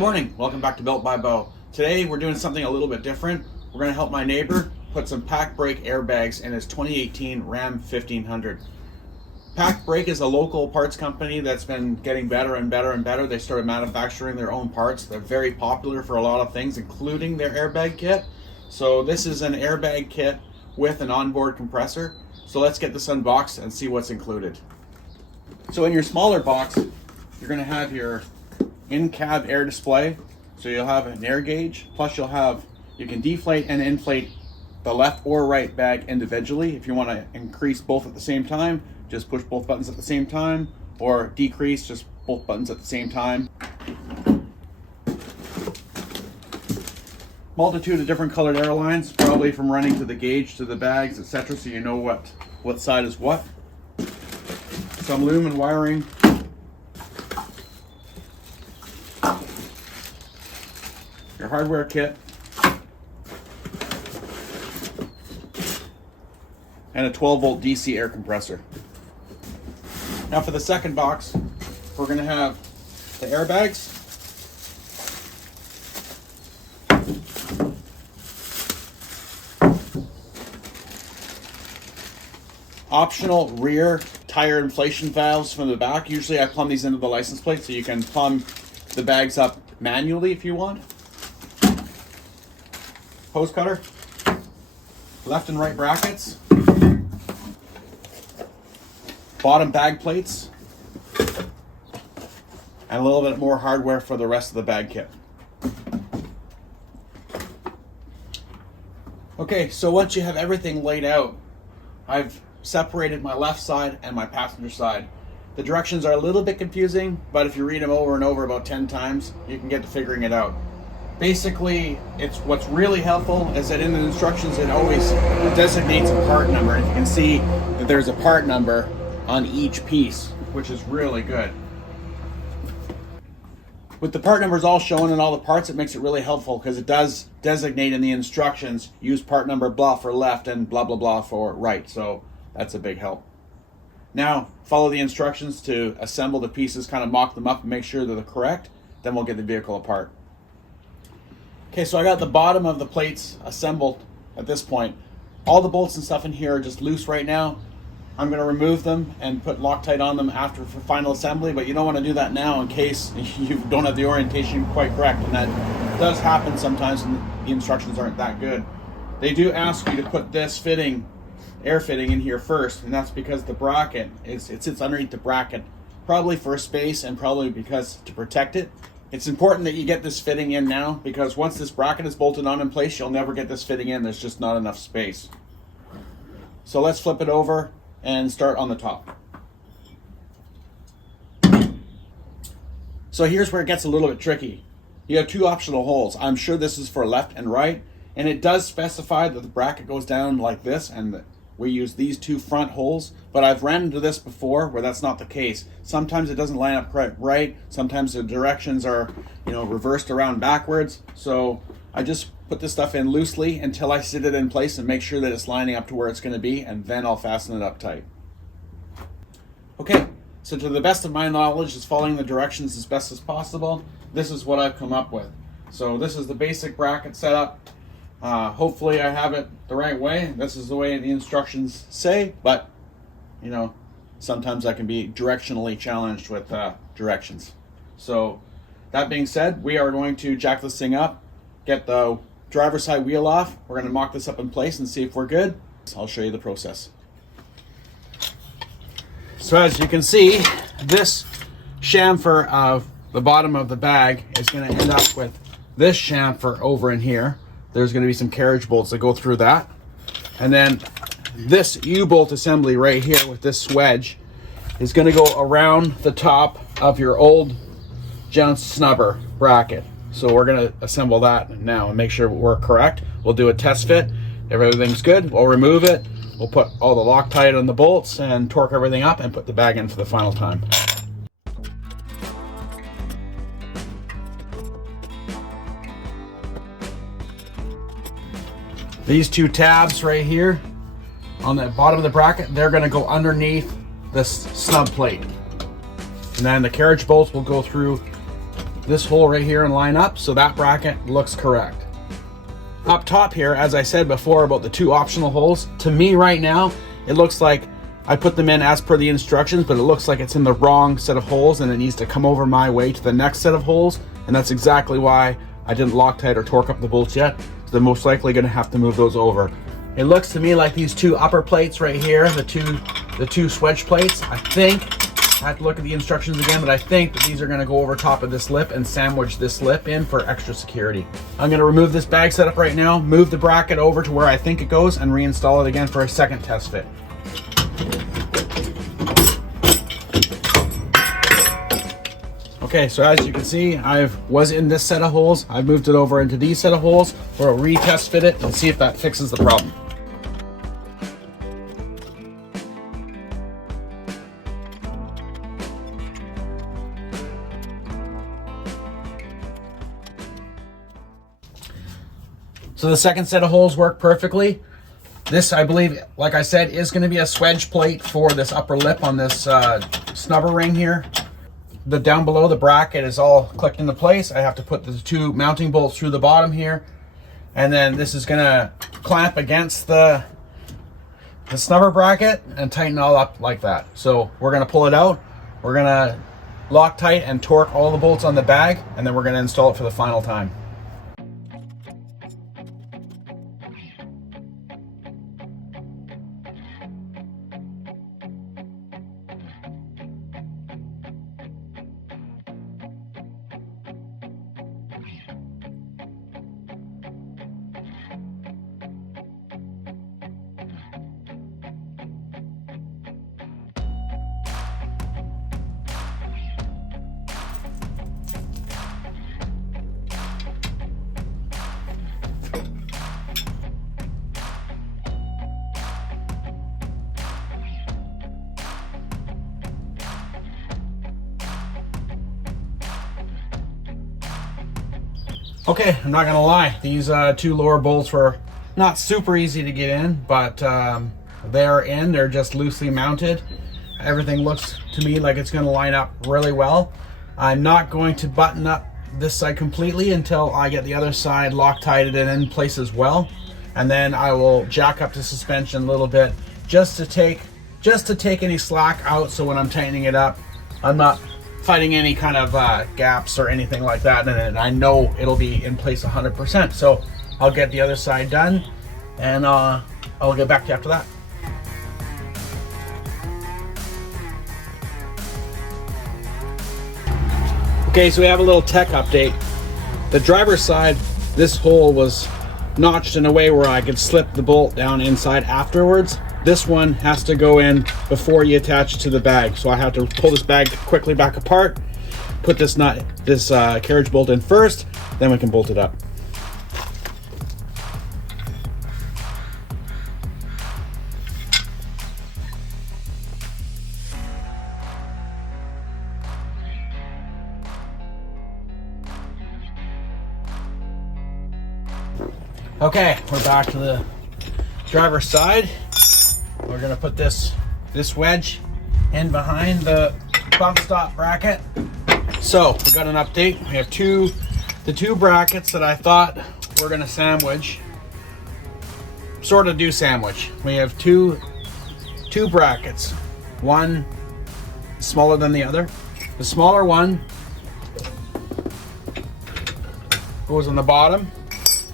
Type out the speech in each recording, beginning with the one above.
Good morning, welcome back to Built by Bo. Today we're doing something a little bit different. We're going to help my neighbor put some PACBRAKE airbags in his 2018 Ram 1500. PACBRAKE is a local parts company that's been getting better and better and better. They started manufacturing their own parts. They're very popular for a lot of things, including their airbag kit. So this is an airbag kit with an onboard compressor. So let's get this unboxed and see what's included. So in your smaller box, you're going to have your in-cab air display. So you'll have an air gauge, plus you can deflate and inflate the left or right bag individually. If you want to increase both at the same time, just push both buttons at the same time, or decrease, just both buttons at the same time. Multitude of different colored air lines, probably from running to the gauge to the bags, etc., so you know what side is what. Some lumen wiring. Your hardware kit, and a 12-volt DC air compressor. Now for the second box, we're going to have the airbags, optional rear tire inflation valves from the back. Usually I plumb these into the license plate, so you can plumb the bags up manually if you want. Hose cutter, left and right brackets, bottom bag plates, and a little bit more hardware for the rest of the bag kit. Okay, so once you have everything laid out, I've separated my left side and my passenger side. The directions are a little bit confusing, but if you read them over and over about 10 times, you can get to figuring it out. Basically, what's really helpful is that in the instructions it always designates a part number, and you can see that there's a part number on each piece, which is really good. With the part numbers all shown in all the parts, it makes it really helpful because it does designate in the instructions, use part number blah for left and blah blah blah for right, so that's a big help. Now, follow the instructions to assemble the pieces, kind of mock them up and make sure that they're correct, then we'll get the vehicle apart. Okay, so I got the bottom of the plates assembled at this point. All the bolts and stuff in here are just loose right now. I'm going to remove them and put Loctite on them after for final assembly, but you don't want to do that now in case you don't have the orientation quite correct, and that does happen sometimes when the instructions aren't that good. They do ask you to put this air fitting in here first, and that's because the bracket, it sits underneath the bracket, probably for space and probably because to protect it. It's important that you get this fitting in now, because once this bracket is bolted on in place, you'll never get this fitting in. There's just not enough space. So let's flip it over and start on the top. So here's where it gets a little bit tricky. You have two optional holes. I'm sure this is for left and right, and it does specify that the bracket goes down like this, and we use these two front holes, but I've ran into this before where that's not the case. Sometimes it doesn't line up right. Sometimes the directions are, reversed around backwards. So I just put this stuff in loosely until I sit it in place and make sure that it's lining up to where it's going to be, and then I'll fasten it up tight. Okay, so to the best of my knowledge, is following the directions as best as possible. This is what I've come up with. So this is the basic bracket setup. Hopefully I have it the right way. This is the way the instructions say, but sometimes I can be directionally challenged with directions. So that being said, we are going to jack this thing up, get the driver's side wheel off. We're going to mock this up in place and see if we're good. I'll show you the process. So as you can see, this chamfer of the bottom of the bag is going to end up with this chamfer over in here. There's going to be some carriage bolts that go through that. And then this U-bolt assembly right here with this wedge is going to go around the top of your old jounce snubber bracket. So we're going to assemble that now and make sure we're correct. We'll do a test fit. If everything's good, we'll remove it. We'll put all the Loctite on the bolts and torque everything up and put the bag in for the final time. These two tabs right here on the bottom of the bracket, they're going to go underneath this snub plate. And then the carriage bolts will go through this hole right here and line up, so that bracket looks correct. Up top here, as I said before about the 2 optional holes, to me right now, it looks like I put them in as per the instructions, but it looks like it's in the wrong set of holes and it needs to come over my way to the next set of holes, and that's exactly why I didn't Loctite or torque up the bolts yet. So they're most likely going to have to move those over. It looks to me like these 2 upper plates right here, the two swedge plates, I think, I have to look at the instructions again, but I think that these are going to go over top of this lip and sandwich this lip in for extra security. I'm going to remove this bag setup right now, move the bracket over to where I think it goes, and reinstall it again for a second test fit. Okay, so as you can see, I was in this set of holes. I've moved it over into these set of holes where I'll retest fit it and see if that fixes the problem. So the second set of holes work perfectly. This, I believe, like I said, is going to be a swedge plate for this upper lip on this snubber ring here. The down below the bracket is all clicked into place. I have to put the 2 mounting bolts through the bottom here, and then this is going to clamp against the snubber bracket and tighten all up like that. So we're going to pull it out. We're going to Loctite and torque all the bolts on the bag, and then we're going to install it for the final time. Okay, I'm not gonna lie, these 2 lower bolts were not super easy to get in, but they're in, they're just loosely mounted. Everything looks to me like it's gonna line up really well. I'm not going to button up this side completely until I get the other side Loctited and in place as well. And then I will jack up the suspension a little bit just to take any slack out, so when I'm tightening it up, I'm not fighting any kind of gaps or anything like that, and I know it'll be in place 100%. So I'll get the other side done, and I'll get back to you after that. Okay, so we have a little tech update. The driver's side, this hole was notched in a way where I could slip the bolt down inside afterwards. This one has to go in before you attach it to the bag. So I have to pull this bag quickly back apart, put this carriage bolt in first, then we can bolt it up. Okay, we're back to the driver's side. We're gonna put this wedge in behind the bump stop bracket. So we got an update. We have the two brackets that I thought were gonna sandwich, sort of do sandwich. We have two brackets, one smaller than the other. The smaller one goes on the bottom,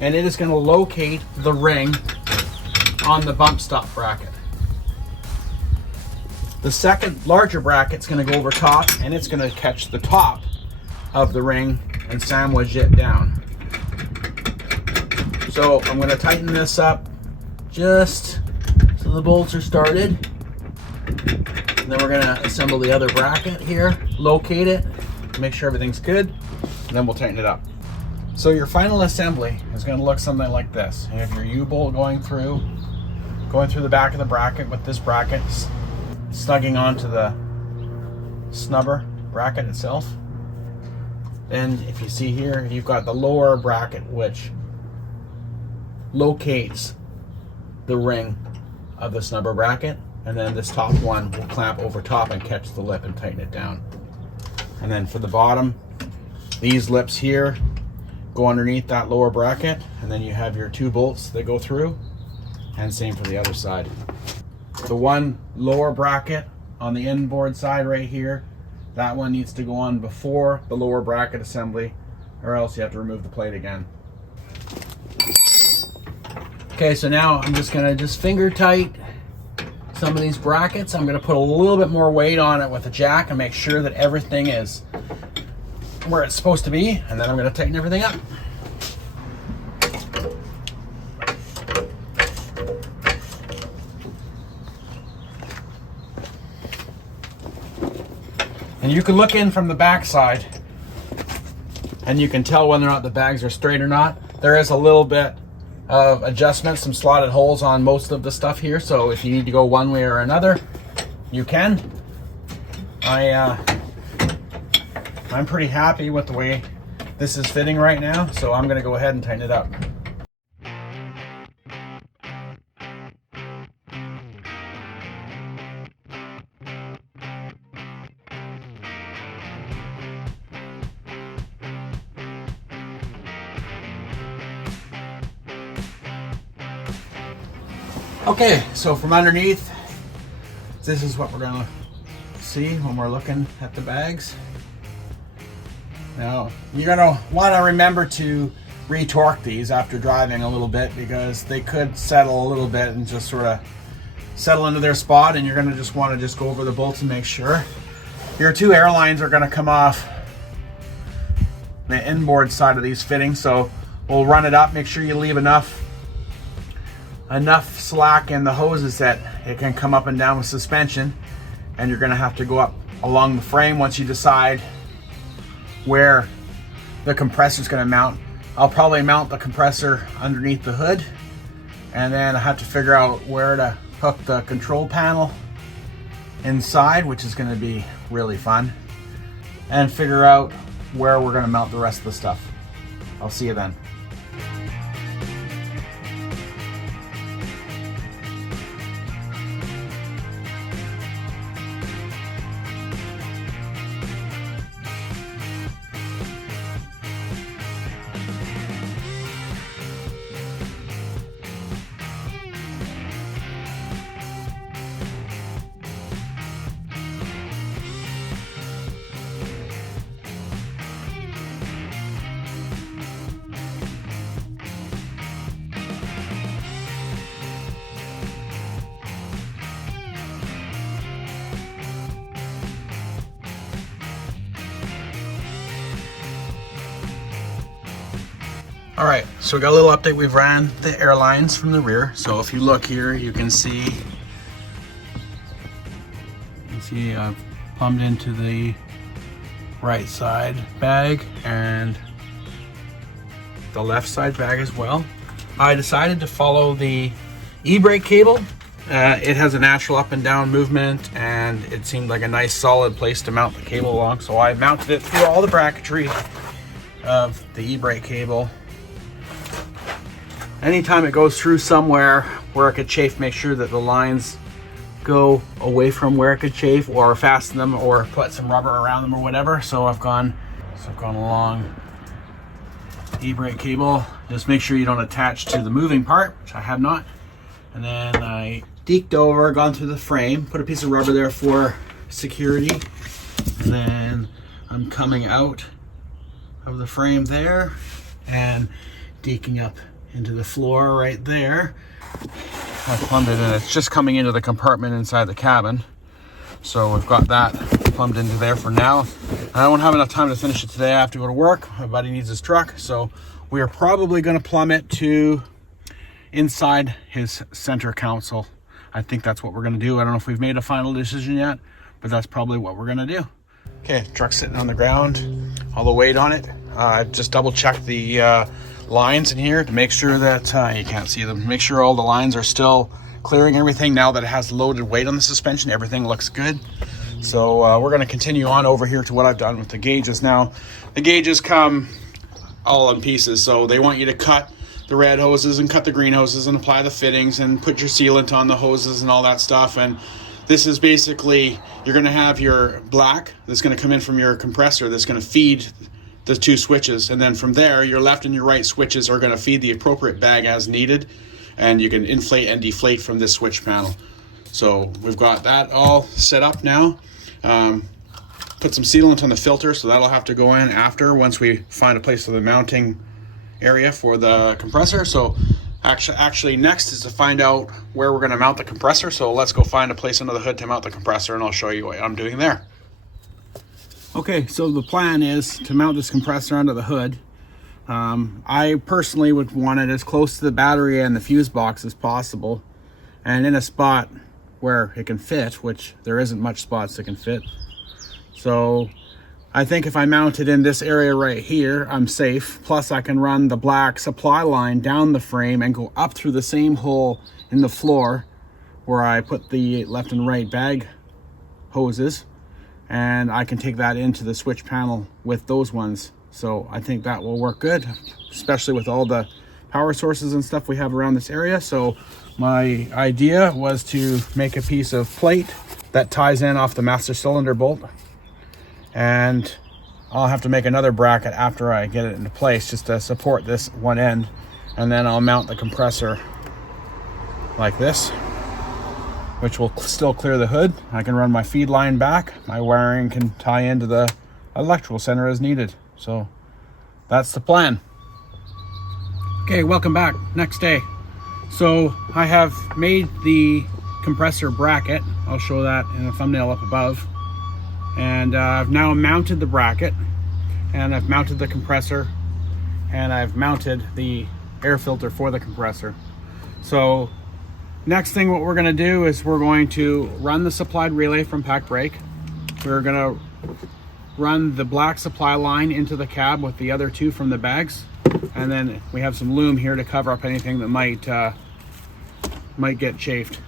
and it is going to locate the ring on the bump stop bracket. The second larger bracket is going to go over top, and it's going to catch the top of the ring and sandwich it down. So I'm going to tighten this up just so the bolts are started. And then we're going to assemble the other bracket here, locate it, make sure everything's good, and then we'll tighten it up. So your final assembly is going to look something like this. You have your U-bolt going through the back of the bracket with this bracket snugging onto the snubber bracket itself. Then if you see here, you've got the lower bracket which locates the ring of the snubber bracket, and then this top one will clamp over top and catch the lip and tighten it down. And then for the bottom, These lips here go underneath that lower bracket, and then you have your 2 bolts that go through, and same for the other side. The one lower bracket on the inboard side right here, that one needs to go on before the lower bracket assembly, or else you have to remove the plate again. Okay, so now I'm just gonna finger tight some of these brackets. I'm gonna put a little bit more weight on it with a jack and make sure that everything is where it's supposed to be, and then I'm gonna tighten everything up. And you can look in from the back side and you can tell whether or not the bags are straight or not. There is a little bit of adjustment, some slotted holes on most of the stuff here, so if you need to go one way or another, you can. I'm pretty happy with the way this is fitting right now, so I'm gonna go ahead and tighten it up. Okay, so from underneath, this is what we're gonna see when we're looking at the bags. Now, you're gonna wanna remember to retorque these after driving a little bit, because they could settle a little bit and just sort of settle into their spot, and you're gonna just wanna go over the bolts and make sure. Your 2 air lines are gonna come off the inboard side of these fittings, so we'll run it up, make sure you leave enough slack in the hoses that it can come up and down with suspension, and you're going to have to go up along the frame once you decide where the compressor is going to mount. I'll probably mount the compressor underneath the hood, and then I have to figure out where to hook the control panel inside, which is going to be really fun, and figure out where we're going to mount the rest of the stuff. I'll see you then. All right, so we got a little update. We've ran the airlines from the rear. So if you look here, you can see I've plumbed into the right side bag and the left side bag as well. I decided to follow the e-brake cable. It has a natural up and down movement, and it seemed like a nice solid place to mount the cable along. So I mounted it through all the bracketry of the e-brake cable. Anytime it goes through somewhere where it could chafe, make sure that the lines go away from where it could chafe, or fasten them, or put some rubber around them or whatever. So I've gone along e-brake cable. Just make sure you don't attach to the moving part, which I have not. And then I deked over, gone through the frame, put a piece of rubber there for security. And then I'm coming out of the frame there and deking up into the floor right there. I plumbed it in. It's just coming into the compartment inside the cabin. So we've got that plumbed into there for now. I won't have enough time to finish it today. I have to go to work. My buddy needs his truck. So we are probably going to plumb it to inside his center console. I think that's what we're going to do. I don't know if we've made a final decision yet, but that's probably what we're going to do. Okay, truck's sitting on the ground, all the weight on it. I just double checked the lines in here to make sure that you can't see them. Make sure all the lines are still clearing everything. Now that it has loaded weight on the suspension, everything looks good. So we're going to continue on over here to what I've done with the gauges. Now, the gauges come all in pieces, so they want you to cut the red hoses and cut the green hoses and apply the fittings and put your sealant on the hoses and all that stuff. And this is basically, you're going to have your black that's going to come in from your compressor that's going to feed the two switches, and then from there your left and your right switches are going to feed the appropriate bag as needed, and you can inflate and deflate from this switch panel. So we've got that all set up now. Put some sealant on the filter, so that'll have to go in after, once we find a place for the mounting area for the compressor. So actually next is to find out where we're going to mount the compressor. So let's go find a place under the hood to mount the compressor, and I'll show you what I'm doing there. Okay, so the plan is to mount this compressor under the hood. I personally would want it as close to the battery and the fuse box as possible, and in a spot where it can fit, which there isn't much spots that can fit. So I think if I mount it in this area right here, I'm safe. Plus I can run the black supply line down the frame and go up through the same hole in the floor where I put the left and right bag hoses, and I can take that into the switch panel with those ones. So I think that will work good, especially with all the power sources and stuff we have around this area. So my idea was to make a piece of plate that ties in off the master cylinder bolt, and I'll have to make another bracket after I get it into place just to support this one end, and then I'll mount the compressor like this, which will still clear the hood. I can run my feed line back, my wiring can tie into the electrical center as needed. So that's the plan. Okay, welcome back. Next day. So I have made the compressor bracket. I'll show that in the thumbnail up above. And I've now mounted the bracket, and I've mounted the compressor, and I've mounted the air filter for the compressor. So next thing what we're going to do is we're going to run the supplied relay from PACBRAKE. We're going to run the black supply line into the cab with the other two from the bags, and then we have some loom here to cover up anything that might get chafed.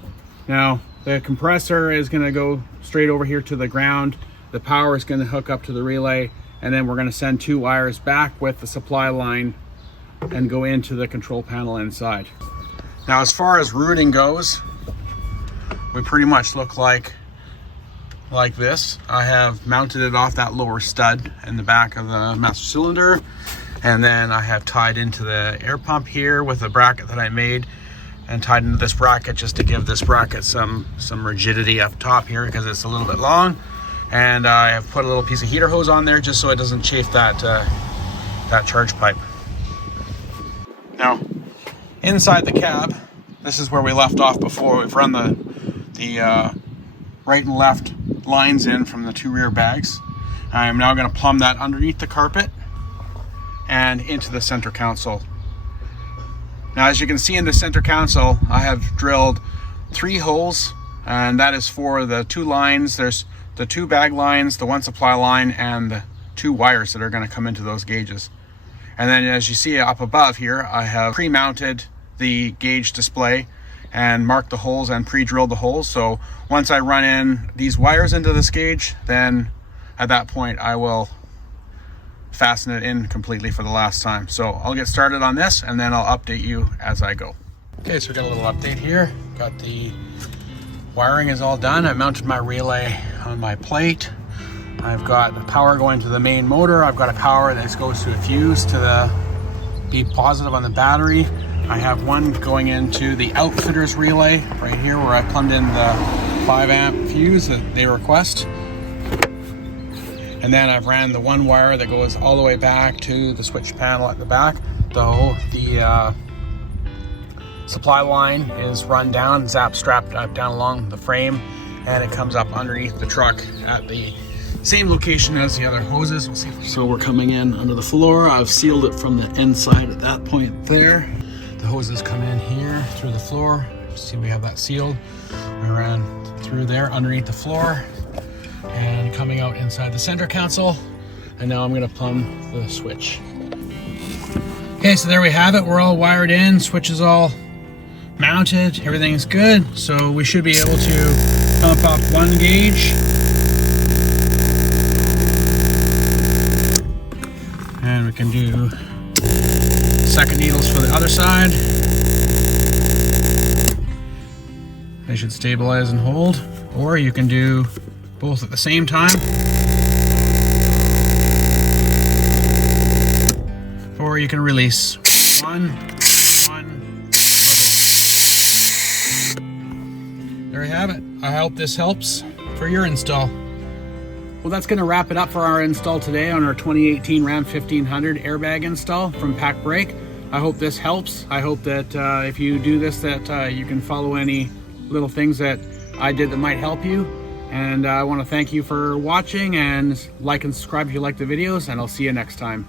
Now the compressor is going to go straight over here to the ground. The power is going to hook up to the relay, and then we're going to send two wires back with the supply line and go into the control panel inside. Now as far as routing goes, we pretty much look like this. I have mounted it off that lower stud in the back of the master cylinder, and then I have tied into the air pump here with a bracket that I made, and tied into this bracket just to give this bracket some rigidity up top here because it's a little bit long. And I have put a little piece of heater hose on there just so it doesn't chafe that charge pipe. Now inside the cab, this is where we left off before. We've run the right and left lines in from the two rear bags. I'm now going to plumb that underneath the carpet and into the center console. Now as you can see in the center console, I have drilled 3 holes, and that is for the 2 lines. There's the 2 bag lines, the 1 supply line, and the 2 wires that are going to come into those gauges. And then as you see up above here, I have pre-mounted the gauge display and marked the holes and pre-drilled the holes. So once I run in these wires into this gauge, then at that point I will fasten it in completely for the last time. So I'll get started on this, and then I'll update you as I go. Okay, so we got a little update here. Got the wiring is all done. I mounted my relay on my plate. I've got the power going to the main motor. I've got a power that goes to a fuse to the B positive on the battery. I have one going into the outfitter's relay right here where I plumbed in the 5 amp fuse that they request. And then I've ran the 1 wire that goes all the way back to the switch panel at the back. Though the supply line is run down, strapped down along the frame, and it comes up underneath the truck at the same location as the other hoses. We'll see. So we're coming in under the floor. I've sealed it from the inside at that point there. The hoses come in here through the floor. See, we have that sealed. We ran through there underneath the floor and coming out inside the center console. And now I'm going to plumb the switch. Okay, so there we have it. We're all wired in. Switch is all mounted. Everything's good. So we should be able to pump up 1 gauge. And we can do second needles for the other side. They should stabilize and hold. Or you can do both at the same time. before you can release. One. There you have it. I hope this helps for your install. Well, that's going to wrap it up for our install today on our 2018 Ram 1500 airbag install from PACBRAKE. I hope this helps. I hope that if you do this, that you can follow any little things that I did that might help you. And I want to thank you for watching, and like and subscribe if you like the videos, and I'll see you next time.